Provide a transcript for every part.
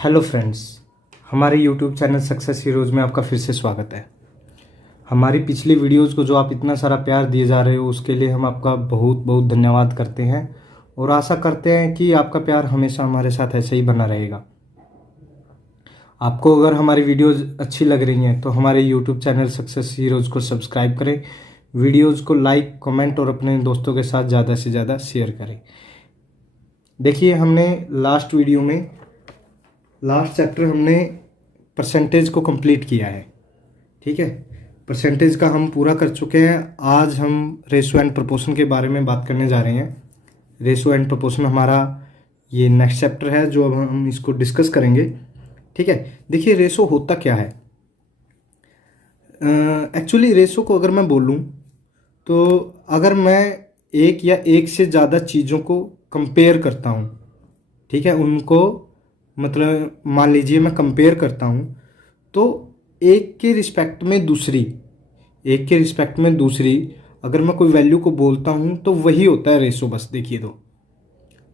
Hello friends, हमारे YouTube channel success heroes में आपका फिर से स्वागत है। हमारी पिछली वीडियोज़ को जो आप इतना सारा प्यार दिए जा रहे हो उसके लिए हम आपका बहुत बहुत धन्यवाद करते हैं और आशा करते हैं कि आपका प्यार हमेशा हमारे साथ ऐसे ही बना रहेगा। आपको अगर हमारी वीडियोज़ अच्छी लग रही हैं तो हमारे यूट्यूब चैनल सक्सेस हीरोज़ को सब्सक्राइब करें, वीडियोज़ को लाइक, कमेंट और अपने दोस्तों के साथ ज़्यादा से ज़्यादा शेयर करें। देखिए, हमने लास्ट चैप्टर हमने परसेंटेज को कंप्लीट किया है। ठीक है, परसेंटेज का हम पूरा कर चुके हैं। आज हम रेशो एंड प्रोपोर्शन के बारे में बात करने जा रहे हैं। रेशो एंड प्रोपोर्शन हमारा ये नेक्स्ट चैप्टर है जो अब हम इसको डिस्कस करेंगे। ठीक है, देखिए रेशो होता क्या है। एक्चुअली रेशो को अगर मैं बोलूँ तो अगर मैं एक या एक से ज़्यादा चीज़ों को कंपेयर करता हूँ, ठीक है, उनको मतलब मान लीजिए मैं कंपेयर करता हूँ तो एक के रिस्पेक्ट में दूसरी अगर मैं कोई वैल्यू को बोलता हूँ तो वही होता है रेशो। बस देखिए तो,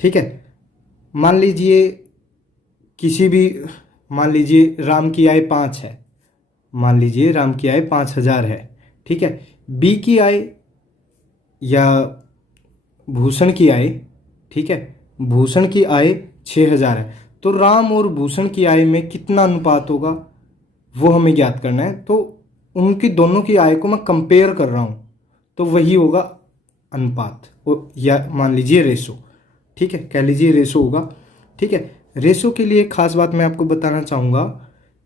ठीक है, मान लीजिए राम की आय 5 है, मान लीजिए राम की आय 5,000 है। ठीक है, बी की आय या भूषण की आय, ठीक है, भूषण की आय 6,000 है। तो राम और भूषण की आय में कितना अनुपात होगा वो हमें ज्ञात करना है। तो उनकी दोनों की आय को मैं कंपेयर कर रहा हूँ तो वही होगा अनुपात या मान लीजिए रेशो। ठीक है, कह लीजिए रेशो होगा। ठीक है, रेशो के लिए खास बात मैं आपको बताना चाहूँगा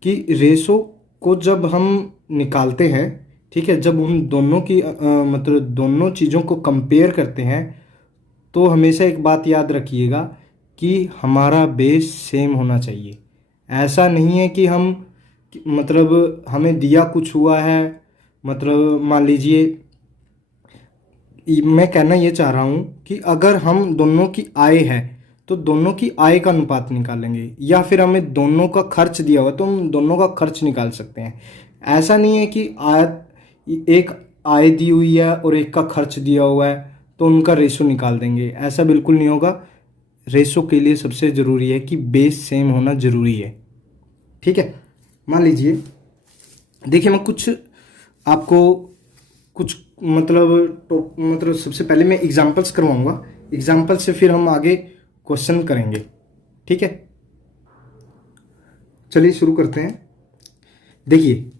कि रेशो को जब हम निकालते हैं, ठीक है, जब हम दोनों की मतलब दोनों चीज़ों को कंपेयर करते हैं तो हमेशा एक बात याद रखिएगा कि हमारा बेस सेम होना चाहिए। ऐसा नहीं है कि हम मतलब हमें दिया कुछ हुआ है, मतलब मान लीजिए मैं कहना ये चाह रहा हूँ कि अगर हम दोनों की आय है तो दोनों की आय का अनुपात निकालेंगे, या फिर हमें दोनों का खर्च दिया हुआ तो हम दोनों का खर्च निकाल सकते हैं। ऐसा नहीं है कि एक आय दी हुई है और एक का खर्च दिया हुआ है तो उनका रेशो निकाल देंगे, ऐसा बिल्कुल नहीं होगा। रेशो के लिए सबसे ज़रूरी है कि बेस सेम होना ज़रूरी है। ठीक है, मान लीजिए देखिए मैं कुछ मतलब सबसे पहले मैं एग्जांपल्स करवाऊंगा, एग्जांपल से फिर हम आगे क्वेश्चन करेंगे। ठीक है, चलिए शुरू करते हैं। देखिए,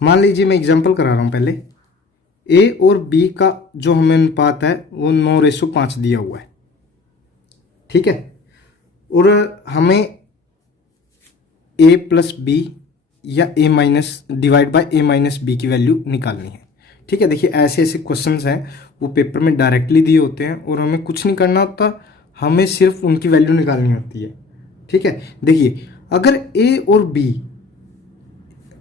मान लीजिए मैं एग्जांपल करा रहा हूँ। पहले ए और बी का जो हमें अनुपात है वो 9:5 दिया हुआ है। ठीक है, और हमें a प्लस बी या a minus divide by a minus B की वैल्यू निकालनी है। ठीक है, देखिए ऐसे ऐसे क्वेश्चंस हैं, वो पेपर में डायरेक्टली दिए होते हैं और हमें कुछ नहीं करना होता, हमें सिर्फ उनकी वैल्यू निकालनी होती है। ठीक है, देखिए अगर a और b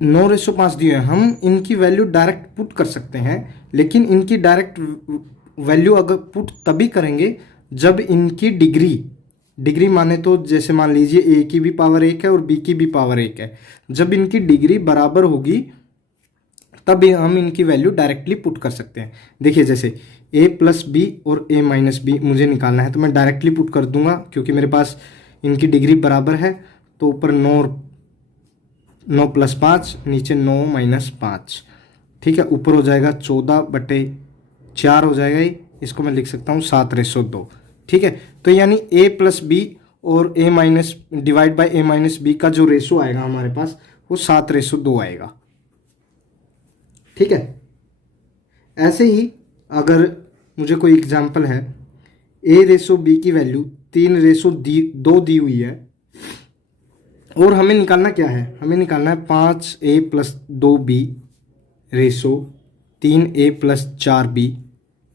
9:5 दिए हैं, हम इनकी वैल्यू डायरेक्ट पुट कर सकते हैं, लेकिन इनकी डायरेक्ट वैल्यू अगर पुट तभी करेंगे जब इनकी डिग्री माने तो जैसे मान लीजिए ए की भी पावर 1 है और बी की भी पावर 1 है, जब इनकी डिग्री बराबर होगी तब हम इनकी वैल्यू डायरेक्टली पुट कर सकते हैं। देखिए जैसे ए प्लस बी और ए माइनस बी मुझे निकालना है तो मैं डायरेक्टली पुट कर दूंगा क्योंकि मेरे पास इनकी डिग्री बराबर है। तो ऊपर 9 + 5, नीचे 9 - 5। ठीक है, ऊपर हो जाएगा 14/4 हो जाएगा ये, इसको मैं लिख सकता हूँ 7:2। ठीक है, तो यानी a प्लस बी और a minus divide by a minus B का जो रेशो आएगा हमारे पास वो 7:2 आएगा। ठीक है, ऐसे ही अगर मुझे कोई एग्जांपल है, a/b की वैल्यू 3:2 दी हुई है और हमें निकालना क्या है, हमें निकालना है 5a + 2b ratio 3a + 4b।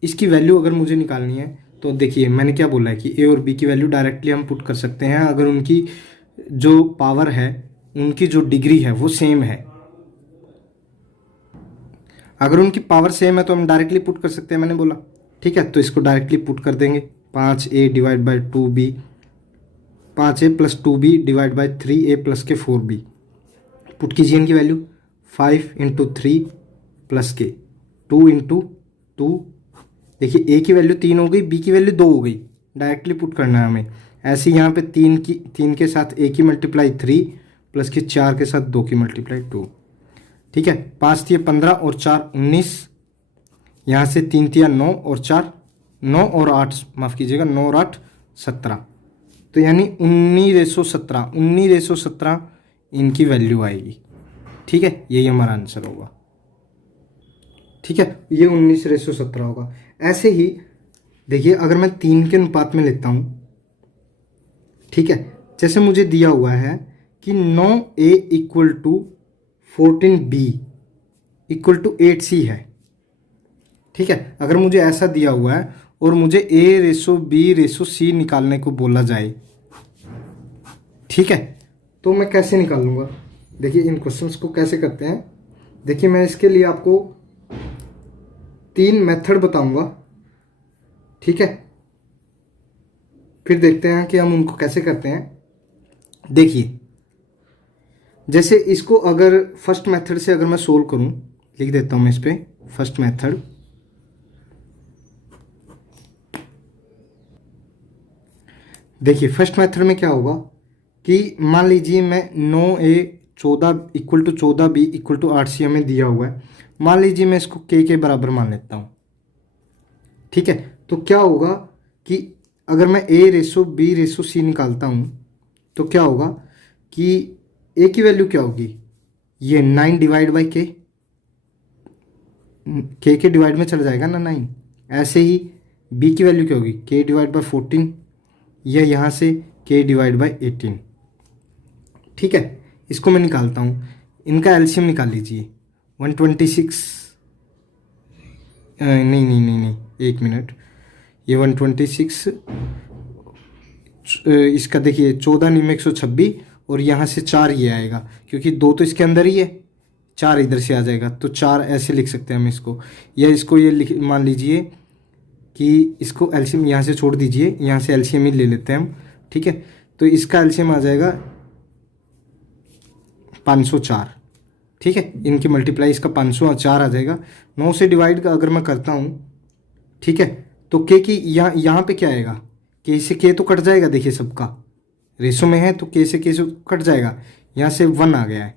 इसकी वैल्यू अगर मुझे निकालनी है तो देखिए मैंने क्या बोला है कि ए और बी की वैल्यू डायरेक्टली हम पुट कर सकते हैं अगर उनकी जो पावर है, उनकी जो डिग्री है वो सेम है। अगर उनकी पावर सेम है तो हम डायरेक्टली पुट कर सकते हैं, मैंने बोला। ठीक है, तो इसको डायरेक्टली पुट कर देंगे। 5a divide by 2b, 5a + 2b divide by 3a + के 4b। पुट कीजिए इनकी वैल्यू 5 × 3 + के 2 × 2। देखिए ए की वैल्यू 3 हो गई, बी की वैल्यू 2 हो गई, डायरेक्टली पुट करना है हमें। ऐसे यहाँ पे 3 के साथ 1 की मल्टीप्लाई 3 प्लस के 4 के साथ 2 की मल्टीप्लाई 2। ठीक है, 5 तिया 15 और 4 19, यहाँ से 3 तिया 9 और 4 9 और 8 माफ़ कीजिएगा 9 और 8 17, तो यानी 19/17 इनकी वैल्यू आएगी। ठीक है, यही हमारा आंसर होगा। ठीक है, ये 19/17 होगा। ऐसे ही देखिए अगर मैं 3 के अनुपात में लेता हूँ, ठीक है, जैसे मुझे दिया हुआ है कि 9A equal to 14B equal to 8C है। ठीक है, अगर मुझे ऐसा दिया हुआ है और मुझे A/B/C निकालने को बोला जाए, ठीक है, तो मैं कैसे निकालूंगा? देखिए इन क्वेश्चंस को कैसे करते हैं। देखिए मैं इसके लिए आपको 3 मेथड बताऊंगा। ठीक है, फिर देखते हैं कि हम उनको कैसे करते हैं। देखिए जैसे इसको अगर फर्स्ट मेथड से अगर मैं सोल्व करूं, लिख देता हूं मैं इस पर फर्स्ट मेथड। देखिए फर्स्ट मेथड में क्या होगा कि मान लीजिए मैं 9A 14 equal to 14B equal to 8C हमें दिया हुआ है। मान लीजिए मैं इसको के बराबर मान लेता हूँ। ठीक है, तो क्या होगा कि अगर मैं A/B/C निकालता हूँ तो क्या होगा कि A की वैल्यू क्या होगी, ये 9 डिवाइड बाई के डिवाइड में चला जाएगा ना 9। ऐसे ही B की वैल्यू क्या होगी, K डिवाइड बाई 14, या यहाँ से K डिवाइड बाई 18। ठीक है, इसको मैं निकालता हूँ, इनका एलसीएम निकाल लीजिए। 126 नहीं, एक मिनट, ये 126 इसका देखिए 14 निम 126 और यहाँ से 4 ये आएगा, क्योंकि 2 तो इसके अंदर ही है, 4 इधर से आ जाएगा, तो 4 ऐसे लिख सकते हैं हम इसको। या इसको ये मान लीजिए कि इसको एलसीएम यहाँ से छोड़ दीजिए, यहाँ से एलसीएम ही ले लेते हैं हम। ठीक है, तो इसका एलसीएम आ जाएगा 504। ठीक है, इनकी मल्टीप्लाई इसका 504 आ जाएगा। 9 से डिवाइड का अगर मैं करता हूँ, ठीक है, तो के की यहाँ पे क्या आएगा, के से के तो कट जाएगा। देखिए सबका रेशो में है तो के से कट जाएगा, यहाँ से 1 आ गया है।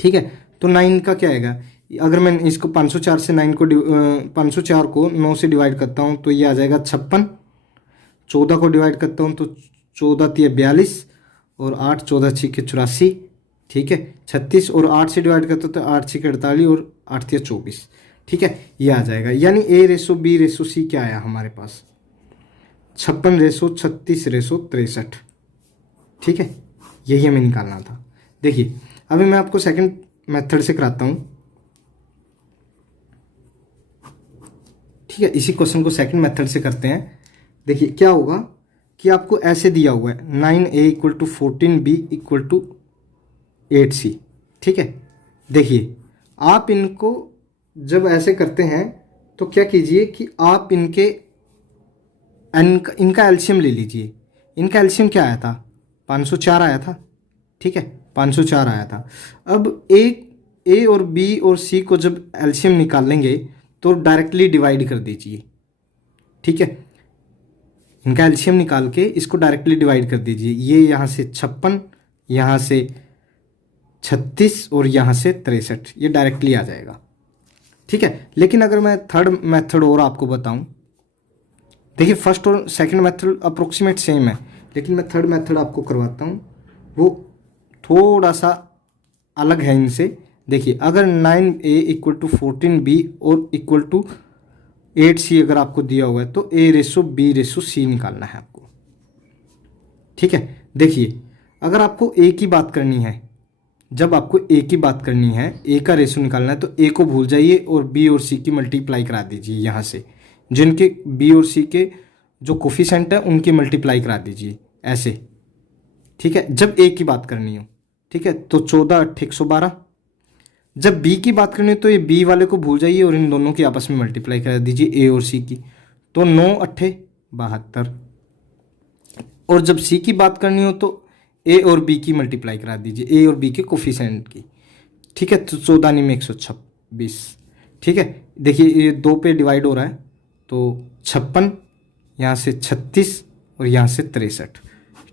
ठीक है, तो 9 का क्या आएगा, अगर मैं इसको 504 से 504 को 9 से डिवाइड करता हूँ तो ये आ जाएगा 56। 14 को डिवाइड करता हूँ तो 14 तिया 42 और 8 14 6 84। ठीक है, 36 और 8 से डिवाइड करता हूँ तो 8 6 48 और 8 तिया 24। ठीक है, ये आ जाएगा। यानी A/B/C क्या आया हमारे पास, 56/36/63। ठीक है, यही हमें निकालना था। देखिए अभी मैं आपको सेकंड मेथड से कराता हूँ। ठीक है, इसी क्वेश्चन को सेकंड मेथड से करते हैं। देखिए क्या होगा कि आपको ऐसे दिया हुआ है 9A equal to 14B equal to 8C। ठीक है, देखिए आप इनको जब ऐसे करते हैं तो क्या कीजिए कि आप इनका एलसीएम ले लीजिए। इनका एलसीएम क्या आया था, 504 आया था। ठीक है, 504 आया था। अब ए और बी और सी को जब एलसीएम निकालेंगे तो डायरेक्टली डिवाइड कर दीजिए। ठीक है, इनका एलसीएम निकाल के इसको डायरेक्टली डिवाइड कर दीजिए। ये यहाँ से 56, यहाँ से 36 और यहाँ से 63, ये डायरेक्टली आ जाएगा। ठीक है, लेकिन अगर मैं थर्ड मेथड और आपको बताऊं, देखिए फर्स्ट और सेकंड मेथड अप्रोक्सीमेट सेम है, लेकिन मैं थर्ड मेथड आपको करवाता हूं, वो थोड़ा सा अलग है इनसे। देखिए अगर 9A इक्वल टू 14B और इक्वल टू 8C अगर आपको दिया हुआ है तो A/B/C निकालना है आपको। ठीक है, देखिए अगर आपको A की बात करनी है, जब आपको A की बात करनी है, A का रेशो निकालना है, तो A को भूल जाइए और B और C की मल्टीप्लाई करा दीजिए। यहाँ से जिनके B और C के जो कोफिशेंट है उनकी मल्टीप्लाई करा दीजिए ऐसे। ठीक है, जब A की बात करनी हो। ठीक है, तो 14 8 112। जब B की बात करनी हो तो ये B वाले को भूल जाइए और इन दोनों की आपस में मल्टीप्लाई करा दीजिए A और C की, तो 9 8 72। और जब C की बात करनी हो तो ए और बी की मल्टीप्लाई करा दीजिए, ए और बी के कोफिशेंट की। ठीक है, तो 14 में 126। ठीक है, देखिए ये 2 पे डिवाइड हो रहा है तो 56 यहाँ से 36 और यहाँ से 63।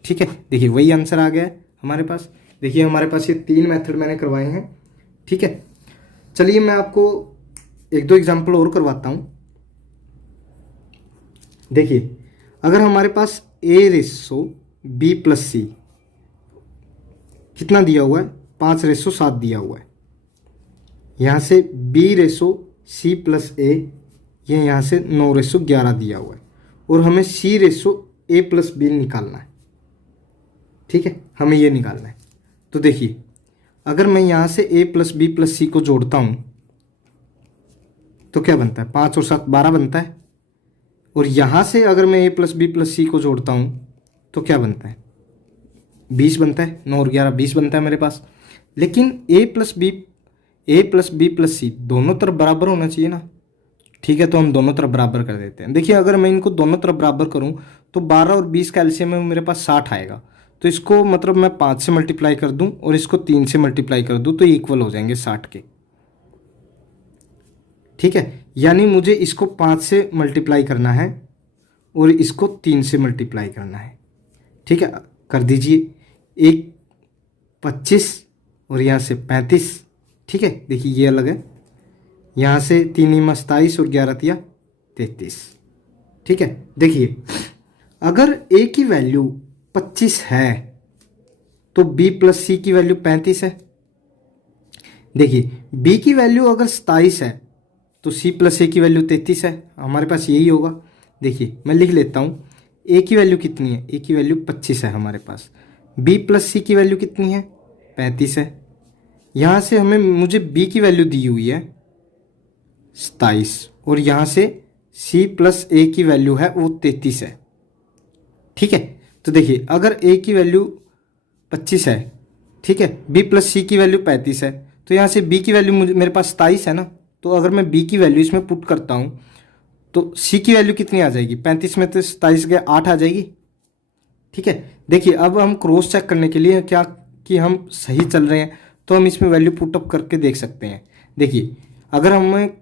ठीक है, देखिए वही आंसर आ गया है हमारे पास। देखिए हमारे पास ये 3 मेथड मैंने करवाए हैं। ठीक है, चलिए मैं आपको एक दो एग्जाम्पल और करवाता हूँ। देखिए अगर हमारे पास a/b+c कितना दिया हुआ है, 5/7 दिया हुआ है। यहाँ से b/c+a, ये यहाँ से 9/11 दिया हुआ है, और हमें c/a+b निकालना है। ठीक है, हमें ये निकालना है। तो देखिए अगर मैं यहाँ से a+b+c को जोड़ता हूँ तो क्या बनता है, 5 और 7 12 बनता है। और यहाँ से अगर मैं a+b+c को जोड़ता हूँ तो क्या बनता है, 20 बनता है। 9 और 11 20 बनता है मेरे पास। लेकिन a+b+c दोनों तरफ बराबर होना चाहिए ना। ठीक है, तो हम दोनों तरफ बराबर कर देते हैं। देखिए अगर मैं इनको दोनों तरफ बराबर करूं तो 12 और 20 का एलसीएम में मेरे पास 60 आएगा। तो इसको मतलब मैं 5 से मल्टीप्लाई कर दूं और इसको 3 से मल्टीप्लाई कर दूं तो इक्वल हो जाएंगे 60 के। ठीक है, यानी मुझे इसको 5 से मल्टीप्लाई करना है और इसको 3 से मल्टीप्लाई करना है। ठीक है, कर दीजिए। एक 25 और यहाँ से 35। ठीक है, देखिए ये अलग है। यहाँ से 3 × 27 और 11 33। ठीक है, देखिए अगर a की वैल्यू 25 है तो b+c की वैल्यू 35 है। देखिए b की वैल्यू अगर 27 है तो c+a की वैल्यू 33 है। हमारे पास यही होगा। देखिए मैं लिख लेता हूँ, a की वैल्यू कितनी है, a की वैल्यू 25 है हमारे पास। b+c की वैल्यू कितनी है, 35 है। यहाँ से मुझे b की वैल्यू दी हुई है 27 और यहाँ से c+a की वैल्यू है वो 33 है। ठीक है, तो देखिए अगर a की वैल्यू 25 है, ठीक है, b+c की वैल्यू 35 है, तो यहाँ से b की वैल्यू मेरे पास 27 है ना। तो अगर मैं b की वैल्यू इसमें पुट करता हूँ तो c की वैल्यू कितनी आ जाएगी, 35 में तो 27 गया 8 आ जाएगी। ठीक है, देखिए अब हम क्रॉस चेक करने के लिए क्या कि हम सही चल रहे हैं तो हम इसमें वैल्यू पुटअप करके देख सकते हैं। देखिए अगर हमें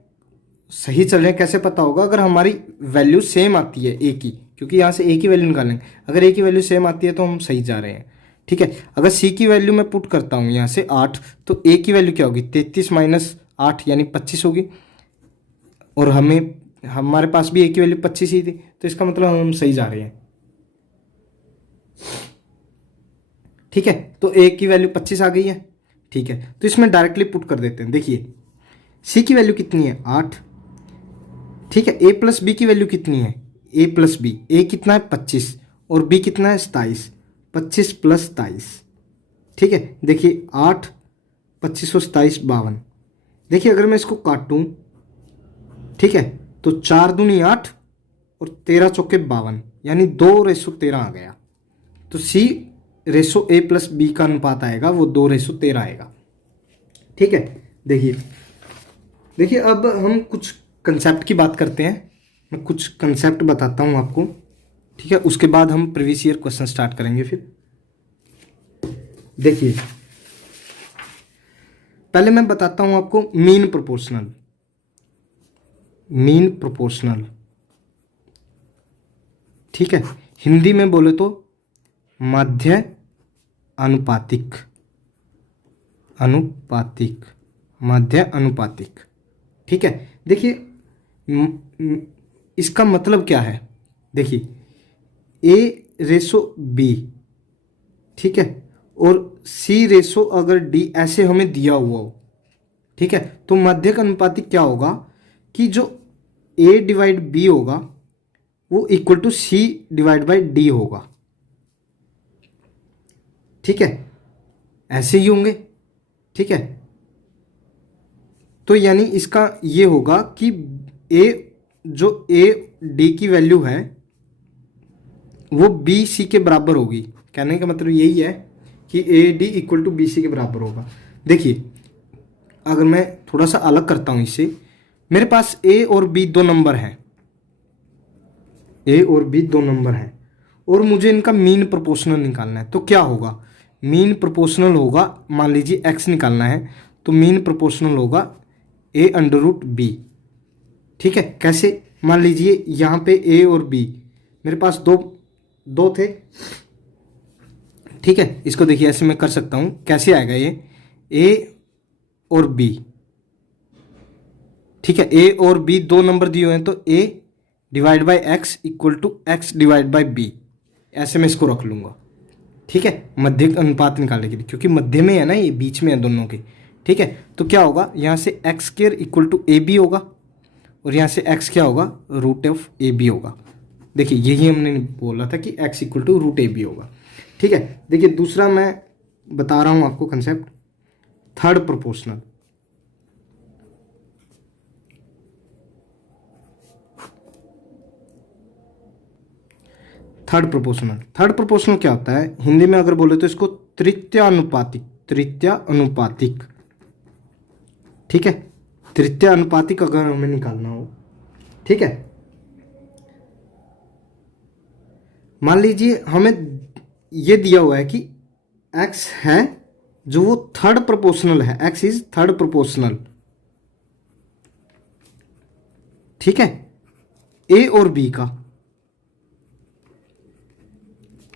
सही चल रहे हैं कैसे पता होगा, अगर हमारी वैल्यू सेम आती है a की, क्योंकि यहाँ से a की वैल्यू निकालेंगे। अगर a की वैल्यू सेम आती है तो हम सही जा रहे हैं। ठीक है, अगर c की वैल्यू मैं पुट करता हूँ यहाँ से 8 तो a की वैल्यू क्या होगी, 33 - 8 यानी 25 होगी। और हमारे पास भी a की वैल्यू 25 ही थी, तो इसका मतलब हम सही जा रहे हैं। ठीक है, तो a की वैल्यू 25 आ गई है। ठीक है, तो इसमें डायरेक्टली पुट कर देते हैं। देखिए c की वैल्यू कितनी है, 8। ठीक है, a+b की वैल्यू कितनी है, a+b, a कितना है 25 और b कितना है 27, 25 + 27। ठीक है, देखिए 8, 25 और 27 52। देखिए अगर मैं इसको काटूं, ठीक है, तो 4 दूनी 8 और 13 चौके 52 यानी 2/13 आ गया। तो c/a+b का अनुपात आएगा वो 2/13 आएगा। ठीक है, देखिए अब हम कुछ कंसेप्ट की बात करते हैं। मैं कुछ कंसेप्ट बताता हूँ आपको। ठीक है, उसके बाद हम प्रीवियस ईयर क्वेश्चन स्टार्ट करेंगे। फिर देखिए पहले मैं बताता हूँ आपको मीन प्रोपोर्शनल। ठीक है, हिंदी में बोले तो मध्य अनुपातिक, मध्य अनुपातिक। ठीक है, देखिए इसका मतलब क्या है, देखिए a/b, ठीक है, और c/ अगर d ऐसे हमें दिया हुआ हो, ठीक है, तो मध्यक अनुपातिक क्या होगा कि जो a/b होगा वो इक्वल टू c/d होगा। ठीक है, ऐसे ही होंगे। ठीक है, तो यानी इसका ये होगा कि a/d की वैल्यू है वो bc के बराबर होगी। कहने का मतलब यही है कि AD = BC के बराबर होगा। देखिए अगर मैं थोड़ा सा अलग करता हूं इससे, मेरे पास A और B दो नंबर हैं, और मुझे इनका मीन प्रोपोर्शनल निकालना है। तो क्या होगा, मीन प्रोपोर्शनल होगा, मान लीजिए x निकालना है तो मीन प्रोपोर्शनल होगा A√b। ठीक है, कैसे, मान लीजिए यहाँ पे A और B मेरे पास दो दो थे, ठीक है। इसको देखिए ऐसे मैं कर सकता हूँ, कैसे आएगा ये, ए और बी, ठीक है। ए और बी दो नंबर दिए हुए हैं, तो A divide by X equal to X divide by B, ऐसे मैं इसको रख लूँगा, ठीक है, मध्य अनुपात निकालने के लिए, क्योंकि मध्य में है ना, ये बीच में है दोनों के, ठीक है। तो क्या होगा, यहाँ से X square equal to A B होगा, और यहाँ से एक्स क्या होगा, रूट ऑफ ए बी होगा। देखिए यही हमने बोला था कि X equal to root A B होगा, ठीक है। देखिए दूसरा मैं बता रहा हूँ आपको concept, third proportional. Third proportional क्या होता है, हिंदी में अगर बोले तो इसको तृतीयानुपातिक, ठीक है। तृतीयानुपातिक अगर हमें निकालना हो, ठीक है। मान लीजिए हमें ये दिया हुआ है कि x है जो वो थर्ड प्रोपोर्शनल है, x इज थर्ड प्रोपोर्शनल, ठीक है, a और b का,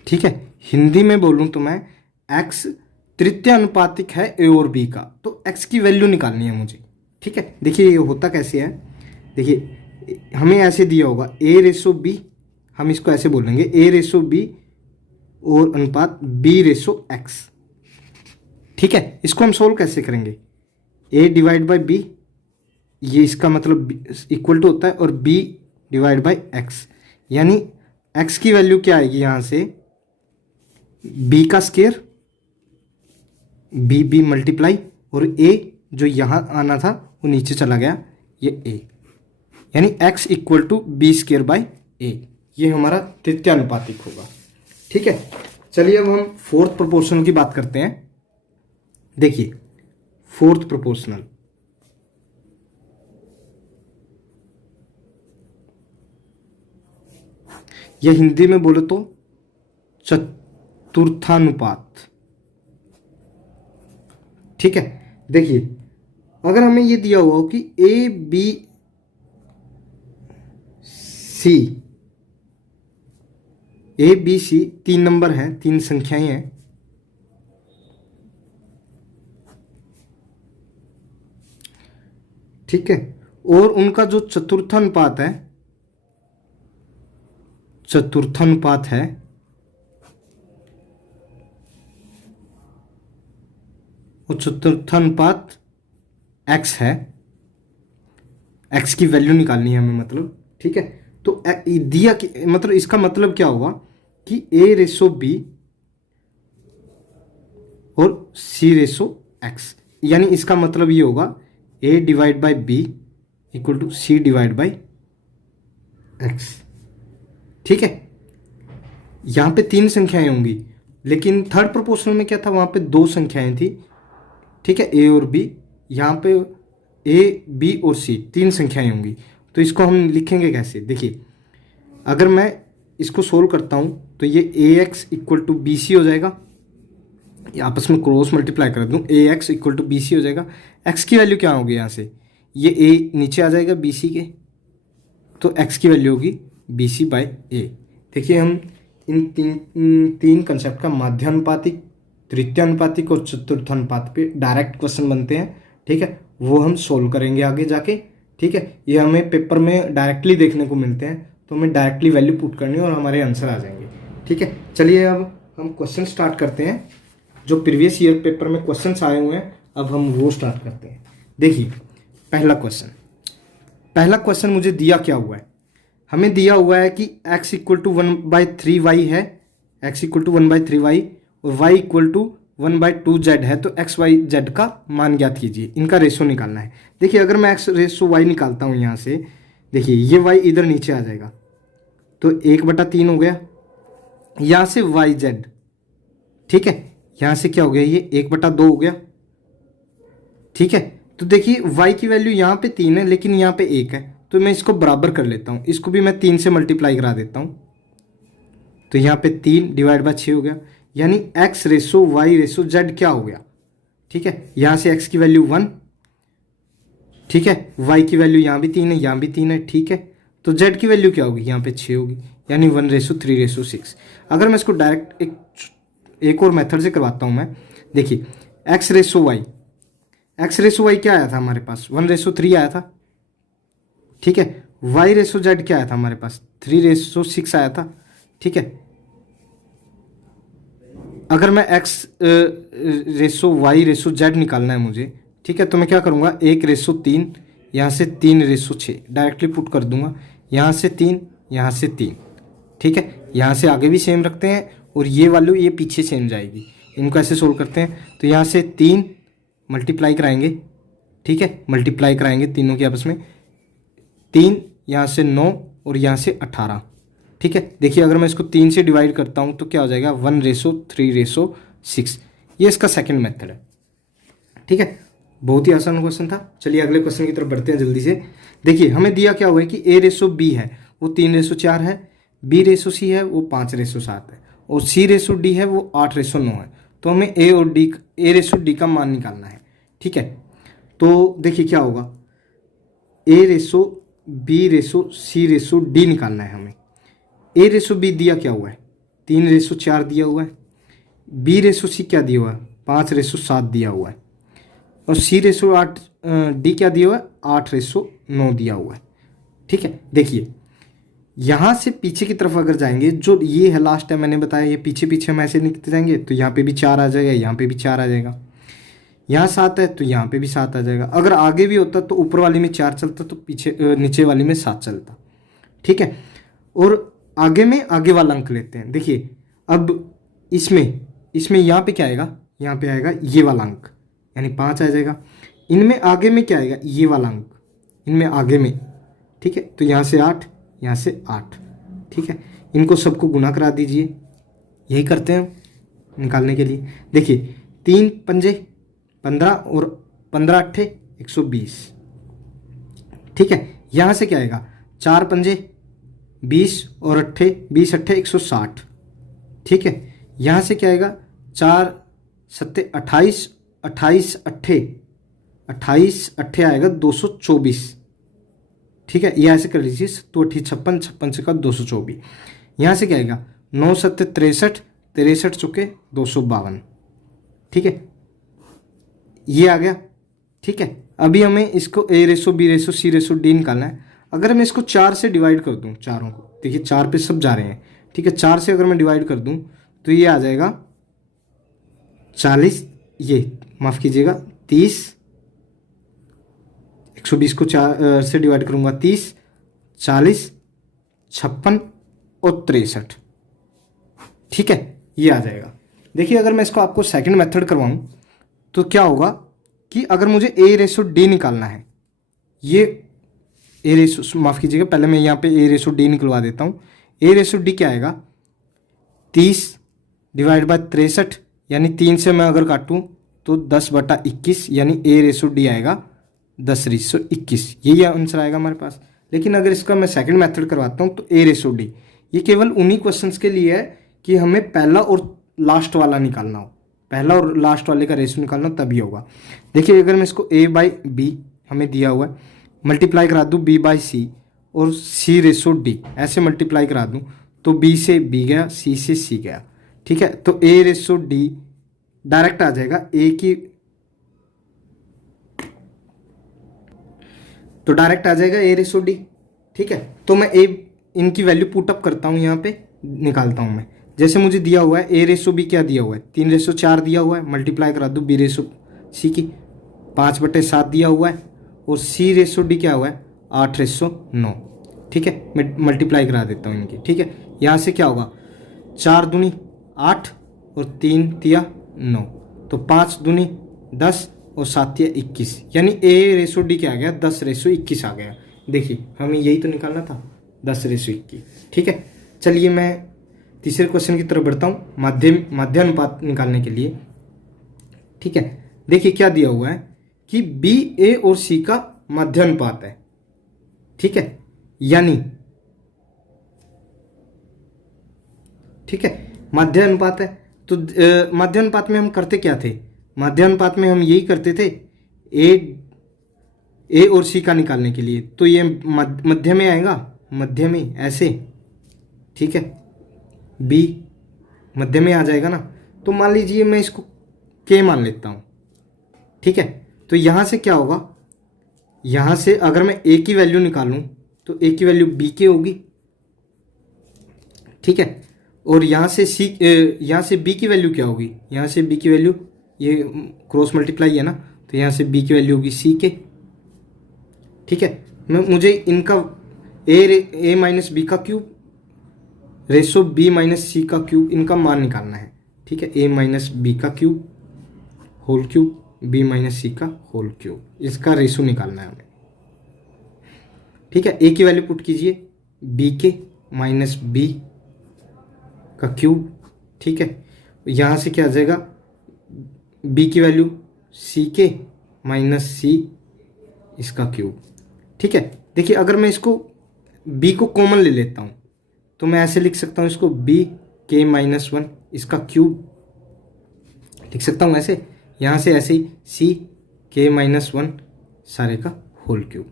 ठीक है। हिंदी में बोलूं तो मैं x तृतीयानुपातिक है a और b का, तो x की वैल्यू निकालनी है मुझे, ठीक है। देखिए ये होता कैसे है, देखिए हमें ऐसे दिया होगा a/b, हम इसको ऐसे बोलेंगे a/b और अनुपात b/x, ठीक है। इसको हम सोल्व कैसे करेंगे, a डिवाइड बाई b, ये इसका मतलब इक्वल टू होता है, और b डिवाइड बाई x, यानी x की वैल्यू क्या आएगी यहाँ से, b का स्क्वायर, b मल्टीप्लाई, और a जो यहाँ आना था वो नीचे चला गया, ये a, यानी x equal to B square by a, ये हमारा तृतीयानुपातिक होगा, ठीक है। चलिए अब हम फोर्थ प्रोपोर्शनल की बात करते हैं। देखिए फोर्थ प्रोपोर्शनल, यह हिंदी में बोले तो चतुर्थानुपात, ठीक है। देखिए अगर हमें ये दिया हुआ हो कि ए बी सी तीन नंबर हैं, तीन संख्याएं हैं, ठीक है, और उनका जो चतुर्थानुपात है वो चतुर्थानुपात x है, x की वैल्यू निकालनी है हमें, मतलब, ठीक है। तो दिया कि मतलब इसका मतलब क्या होगा कि a/b और c/x, यानी इसका मतलब ये होगा a divide by b equal to c divide by x, ठीक है। यहाँ पे तीन संख्याएं होंगी, लेकिन थर्ड प्रोपोर्शनल में क्या था, वहाँ पे दो संख्याएं थी, ठीक है, a और b, यहाँ पे a b और c तीन संख्याएं होंगी। तो इसको हम लिखेंगे कैसे, देखिए अगर मैं इसको सोल्व करता हूँ तो ये ax equal to B C हो जाएगा, आपस में क्रॉस मल्टीप्लाई कर दूँ, ax equal to B C हो जाएगा। x की वैल्यू क्या होगी यहाँ से, ये a नीचे आ जाएगा बी सी के, तो x की वैल्यू होगी बी सी बाई ए। देखिए हम इन तीन कंसेप्ट का माध्यानुपातिक, तृतीयानुपातिक और चतुर्थानुपात पे डायरेक्ट क्वेश्चन बनते हैं, ठीक है, वो हम सोल्व करेंगे आगे जाके, ठीक है। ये हमें पेपर में डायरेक्टली देखने को मिलते हैं, तो हमें डायरेक्टली वैल्यू पुट करनी है और हमारे आंसर आ जाएंगे, ठीक है। चलिए अब हम क्वेश्चन स्टार्ट करते हैं, जो प्रीवियस ईयर पेपर में क्वेश्चन आए हुए हैं अब हम वो स्टार्ट करते हैं। देखिए पहला क्वेश्चन मुझे दिया क्या हुआ है, हमें दिया हुआ है कि x इक्वल टू 1/3y है, x इक्वल टू 1/3y और y इक्वल टू 1/2z है, तो x y z का मान ज्ञात कीजिए, इनका रेशो निकालना है। देखिए अगर मैं x रेशो y निकालता हूँ यहाँ से, देखिए ये y इधर नीचे आ जाएगा, तो 1/3 हो गया, यहाँ से yz, ठीक है, यहाँ से क्या हो गया, ये 1/2 हो गया, ठीक है। तो देखिए y की वैल्यू यहाँ पे 3 है, लेकिन यहाँ पे 1 है, तो मैं इसको बराबर कर लेता हूँ, इसको भी मैं 3 से मल्टीप्लाई करा देता हूँ, तो यहाँ पे 3 डिवाइड बाय 6 हो गया, यानी x ratio y ratio z क्या हो गया, ठीक है। यहाँ से x की वैल्यू 1, ठीक है, y की वैल्यू यहाँ भी 3 है, यहाँ भी 3 है, ठीक है। तो z की वैल्यू क्या होगी, यहाँ पे 6 होगी, यानी 1:3:6। अगर मैं इसको डायरेक्ट एक और मेथड से करवाता हूँ मैं, देखिए x/y क्या आया था हमारे पास, 1:3 आया था, ठीक है। y/z क्या आया था हमारे पास, 3:6 आया था, ठीक है। अगर मैं x/y/z निकालना है मुझे, ठीक है, तो मैं क्या करूँगा, 1/3, यहाँ से 3/6 डायरेक्टली पुट कर दूंगा, यहाँ से 3, यहाँ से 3, ठीक है। यहाँ से आगे भी सेम रखते हैं और ये वैल्यू ये पीछे सेम जाएगी। इनको ऐसे सोल्व करते हैं, तो यहाँ से 3 मल्टीप्लाई कराएंगे, ठीक है, मल्टीप्लाई कराएंगे तीनों की आपस में, 3 यहाँ से 9 और यहाँ से 18, ठीक है। देखिए अगर मैं इसको 3 से डिवाइड करता हूँ तो क्या हो जाएगा, 1:3:6। ये इसका सेकंड मेथड है, ठीक है। बहुत ही आसान क्वेश्चन था। चलिए अगले क्वेश्चन की तरफ बढ़ते हैं जल्दी से। देखिए हमें दिया क्या हुआ है कि a/b है वो 3/4 है, b/c है वो 5/7 है, और c/d है वो 8/9 है। तो हमें a/d का मान निकालना है, ठीक है। तो देखिए क्या होगा, a/b/c/d निकालना है हमें। a/b दिया क्या हुआ है, 3/4 दिया हुआ है, b/c क्या दिया हुआ है, 5/7 दिया हुआ है, और c/d क्या दिया हुआ है, 8/9 दिया हुआ है, ठीक है। देखिए यहाँ से पीछे की तरफ अगर जाएंगे, जो ये है लास्ट टाइम मैंने बताया, ये पीछे पीछे हम ऐसे निकलते जाएंगे, तो यहाँ पे भी 4 आ जाएगा, यहाँ पे भी 4 आ जाएगा, यहाँ 7 है तो यहाँ पे भी 7 आ जाएगा। अगर आगे भी होता तो ऊपर वाली में 4 चलता, तो पीछे नीचे वाली में 7 चलता, ठीक है। और आगे में आगे वाला अंक लेते हैं। देखिए अब इसमें यहाँ पे क्या आएगा, यहाँ पे आएगा ये वाला अंक, यानी 5 आ जाएगा। इनमें आगे में क्या आएगा, ये वाला अंक, इनमें आगे में, ठीक है। तो यहाँ से 8, यहाँ से 8, ठीक है। इनको सबको गुना करा दीजिए, यही करते हैं निकालने के लिए। देखिए 3 पंजे 15 और 15 अट्ठे 120, ठीक है। यहाँ से क्या आएगा, 4 पंजे 20 और 20 अट्ठे 160, ठीक है। यहाँ से क्या आएगा, 4 सत्ते 28, 28 अट्ठे आएगा 224, ठीक है। ये ऐसे कर लीजिए, 7 अट्ठी 56, 56 से का 224। यहाँ से क्या आएगा, 9 सत्ते 63, 63 चुके 252, ठीक है। ये आ गया, ठीक है। अभी हमें इसको a/b/c/d निकालना है। अगर मैं इसको 4 से डिवाइड कर दूं, चारों को, देखिए 4 पे सब जा रहे हैं, ठीक है। 4 से अगर मैं डिवाइड कर दूं तो ये आ जाएगा 40, ये माफ़ कीजिएगा 30, 120 को 4 से डिवाइड करूंगा, 30, 40, 56 और 63, ठीक है। ये आ जाएगा। देखिए अगर मैं इसको आपको सेकंड मेथड करवाऊं तो क्या होगा कि अगर मुझे a/d निकालना है, ये माफ़ कीजिएगा, पहले मैं यहाँ पे a/d निकलवा देता हूँ। a/d क्या आएगा, 30 डिवाइड बाय 63, यानी 3 से मैं अगर काटूँ तो 10/21, यानी a/d आएगा 10/21। यही आंसर आएगा हमारे पास। लेकिन अगर इसका मैं सेकंड मेथड करवाता हूँ तो a/d, ये केवल उन्हीं क्वेश्चंस के लिए है कि हमें पहला और लास्ट वाला निकालना हो, पहला और लास्ट वाले का रेशो निकालना तभी होगा। देखिए अगर मैं इसको a/b हमें दिया हुआ है, मल्टीप्लाई करा दूँ b/c और c/d, ऐसे मल्टीप्लाई करा दूँ तो b से b गया, c से c गया, ठीक है। तो a/d डायरेक्ट आ जाएगा a की, तो डायरेक्ट आ जाएगा a/d, ठीक है। तो मैं इनकी वैल्यू पुटअप करता हूँ, यहाँ पे निकालता हूँ मैं। जैसे मुझे दिया हुआ है a/b क्या दिया हुआ है, 3/4 दिया हुआ है, मल्टीप्लाई करा दूँ b/c की, 5/7 दिया हुआ है, और c/d क्या हुआ है, 8/9, ठीक है। मैं मल्टीप्लाई करा देता हूँ इनकी, ठीक है। यहाँ से क्या होगा, 4 दूनी 8 और 3 तिया 9, तो 5 दूनी 10 और 7 तिया 21, यानी a/d क्या आ गया, 10/21 आ गया। देखिए हमें यही तो निकालना था, 10/21, ठीक है। चलिए मैं तीसरे क्वेश्चन की तरफ बढ़ता हूँ, माध्य अनुपात निकालने के लिए, ठीक है। देखिए क्या दिया हुआ है कि b, a और c का माध्य अनुपात है, ठीक है, यानी, ठीक है, माध्य अनुपात है। तो माध्य अनुपात में हम करते क्या थे, माध्य अनुपात में हम यही करते थे, a और c का निकालने के लिए। तो ये मध्य में आएगा, मध्य में ऐसे, ठीक है, बी मध्य में आ जाएगा ना, तो मान लीजिए मैं इसको के मान लेता हूँ। ठीक है, तो यहाँ से क्या होगा, यहाँ से अगर मैं ए की वैल्यू निकालूँ तो ए की वैल्यू बी के होगी। ठीक है, और यहाँ से यहाँ से बी की वैल्यू क्या होगी, यहाँ से बी की वैल्यू, ये क्रॉस मल्टीप्लाई है ना, तो यहाँ से बी की वैल्यू होगी सी के। ठीक है, मुझे इनका ए माइनस बी का cube ratio B minus C का क्यूब, इनका मान निकालना है। ठीक है, ए माइनस बी का cube whole cube B minus C का होल क्यूब, इसका रेशो निकालना है हमें। ठीक है, ए की वैल्यू पुट कीजिए बी के माइनस बी का क्यूब। ठीक है, यहाँ से क्या आ जाएगा, बी की वैल्यू सी के माइनस सी इसका क्यूब। ठीक है, देखिए अगर मैं इसको बी को कॉमन ले लेता हूँ तो मैं ऐसे लिख सकता हूँ इसको बी के माइनस वन इसका क्यूब लिख सकता हूँ ऐसे, यहाँ से ऐसे ही सी के माइनस वन सारे का होल क्यूब।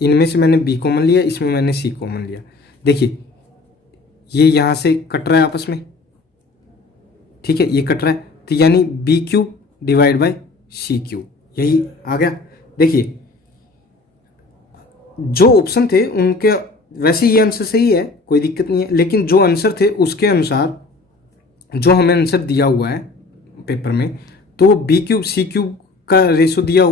इनमें से मैंने बी कॉमन लिया, इसमें मैंने सी कॉमन लिया। देखिए ये यहाँ से कट रहा है आपस में। ठीक है, ये कट रहा है, तो यानी B cube divide by C cube, यही आ गया। देखिए जो ऑप्शन थे उनके वैसे ये आंसर सही है, कोई दिक्कत नहीं है, लेकिन जो आंसर थे उसके अनुसार जो हमें आंसर दिया हुआ है पेपर में, तो बी क्यूब सी क्यूब का रेशो दिया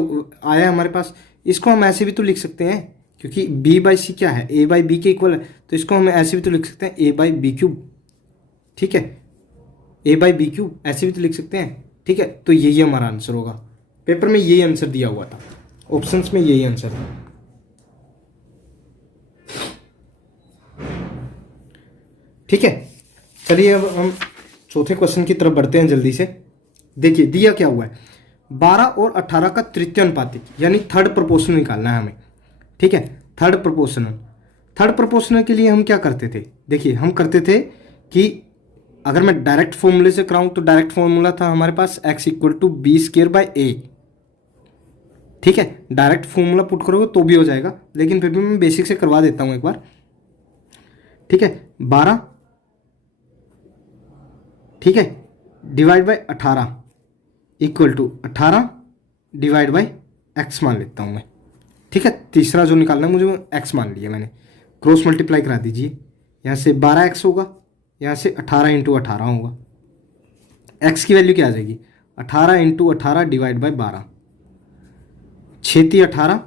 आया है हमारे पास। इसको हम ऐसे भी तो लिख सकते हैं, क्योंकि b बाई सी क्या है, a बाई बी के इक्वल है, तो इसको हम ऐसे भी तो लिख सकते हैं a बाई बी क्यूब। ठीक है, a बाई बी क्यूब ऐसे भी तो लिख सकते हैं। ठीक है, तो यही हमारा आंसर होगा। पेपर में यही आंसर दिया हुआ था, ऑप्शंस में यही आंसर था। ठीक है, चलिए अब हम चौथे क्वेश्चन की तरफ बढ़ते हैं जल्दी से। देखिए दिया क्या हुआ है, 12 और 18 का तृतीय अनुपातिक यानी थर्ड प्रोपोर्शनल निकालना है हमें। ठीक है, थर्ड प्रोपोर्शनल के लिए हम क्या करते थे, देखिए हम करते थे कि अगर मैं डायरेक्ट फॉर्मूले से कराऊं तो डायरेक्ट फॉर्मूला था हमारे पास x equal to B square by A. ठीक है, डायरेक्ट फॉर्मूला पुट करोगे तो भी हो जाएगा, लेकिन फिर भी मैं बेसिक से करवा देता हूं एक बार। ठीक है, 12 ठीक है divide by 18 equal to 18 divide by x मान लेता हूं मैं। ठीक है, तीसरा जो निकालना है मुझे x मान लिया मैंने, क्रॉस मल्टीप्लाई करा दीजिए। यहाँ से 12x होगा, यहाँ से 18 इंटू 18 होगा। x की वैल्यू क्या आ जाएगी, 18 इंटू 18 डिवाइड बाय 12, 6 18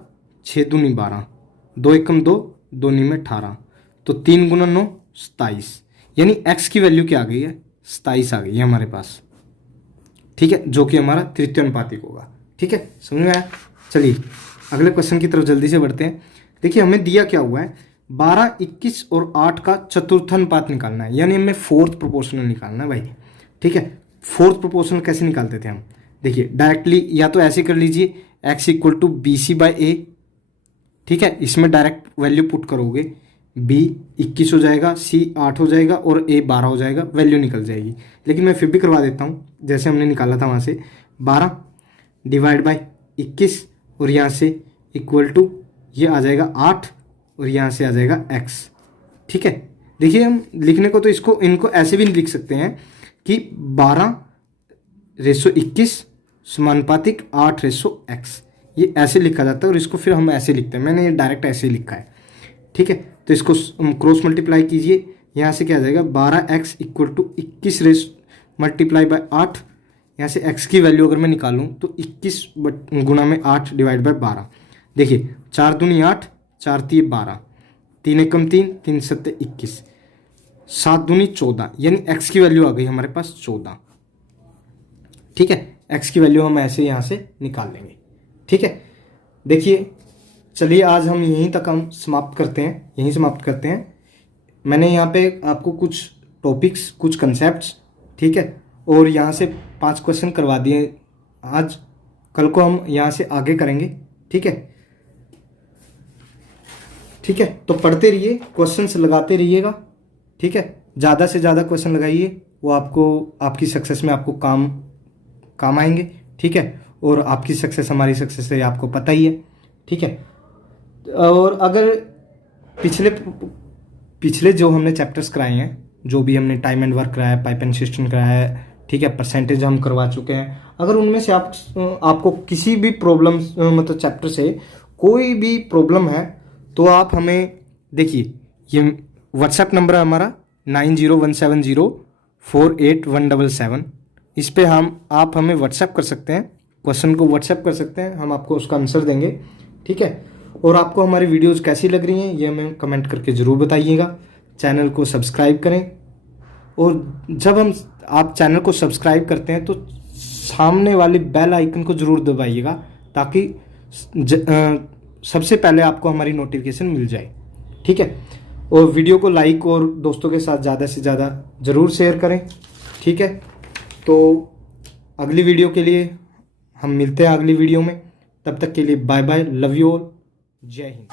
6 दूनी 12, 2 एकम 2 2 नी में 18, तो 3 गुना 9 27, यानी x की वैल्यू क्या आ गई है, 27 आ गई है हमारे पास। ठीक है, जो कि हमारा तृतीय अनुपातिक होगा। ठीक है, समझ में आया। चलिए अगले क्वेश्चन की तरफ जल्दी से बढ़ते हैं। देखिए हमें दिया क्या हुआ है, 12, 21 और 8 का चतुर्थानुपात निकालना है, यानी हमें फोर्थ प्रोपोर्शनल निकालना है भाई। ठीक है, फोर्थ प्रोपोर्शनल कैसे निकालते थे हम, देखिए डायरेक्टली या तो ऐसे कर लीजिए x equal to B C by A. ठीक है, इसमें डायरेक्ट वैल्यू पुट करोगे, b 21 हो जाएगा, c 8 हो जाएगा और a 12 हो जाएगा, वैल्यू निकल जाएगी। लेकिन मैं फिर भी करवा देता हूँ जैसे हमने निकाला था वहाँ से, 12 डिवाइड बाई 21 और यहाँ से इक्वल टू ये आ जाएगा 8 और यहाँ से आ जाएगा x। ठीक है, देखिए हम लिखने को तो इनको ऐसे भी लिख सकते हैं कि 12 रेशो 21 समानुपातिक 8 रेशो x, ये ऐसे लिखा जाता है और इसको फिर हम ऐसे लिखते हैं। मैंने ये डायरेक्ट ऐसे ही लिखा है। ठीक है, तो इसको क्रॉस मल्टीप्लाई कीजिए, यहाँ से क्या आ जाएगा 12x इक्वल टू 21 रेस मल्टीप्लाई बाय 8, यहाँ से x की वैल्यू अगर मैं निकालूँ तो 21 गुना में 8 डिवाइड बाय 12। देखिए 4 दूनी 8, 4 3 12, 3 एकम 3, 3 7 21, 7 दूनी 14, यानी x की वैल्यू आ गई हमारे पास 14। ठीक है, x की वैल्यू हम ऐसे यहाँ से निकाल लेंगे। ठीक है, देखिए चलिए आज हम यहीं तक हम समाप्त करते हैं। मैंने यहाँ पे आपको कुछ टॉपिक्स, कुछ कंसेप्ट्स, ठीक है, और यहाँ से 5 क्वेश्चन करवा दिए आज। कल को हम यहाँ से आगे करेंगे। ठीक है, तो पढ़ते रहिए, क्वेश्चंस लगाते रहिएगा। ठीक है, ज़्यादा से ज़्यादा क्वेश्चन लगाइए, वो आपको आपकी सक्सेस में आपको काम आएंगे। ठीक है, और आपकी सक्सेस हमारी सक्सेस है, आपको पता ही है। ठीक है, और अगर पिछले पिछले जो हमने चैप्टर्स कराए हैं, जो भी हमने टाइम एंड वर्क कराया है, पाइप एंड सिस्टम कराया है, ठीक है, परसेंटेज हम करवा चुके हैं। अगर उनमें से आपको किसी भी प्रॉब्लम मतलब चैप्टर से कोई भी प्रॉब्लम है तो आप हमें देखिए, ये व्हाट्सएप नंबर है हमारा 9017048177। इस पे आप हमें व्हाट्सएप कर सकते हैं, क्वेश्चन को व्हाट्सएप कर सकते हैं, हम आपको उसका आंसर देंगे, ठीक है। और आपको हमारी वीडियोस कैसी लग रही हैं ये हमें कमेंट करके ज़रूर बताइएगा। चैनल को सब्सक्राइब करें, और जब आप चैनल को सब्सक्राइब करते हैं तो सामने वाले बेल आइकन को ज़रूर दबाइएगा, ताकि सबसे पहले आपको हमारी नोटिफिकेशन मिल जाए, ठीक है। और वीडियो को लाइक और दोस्तों के साथ ज़्यादा से ज़्यादा ज़रूर शेयर करें, ठीक है। तो अगली वीडियो के लिए हम मिलते हैं अगली वीडियो में, तब तक के लिए bye bye, love you all, जय हिंद।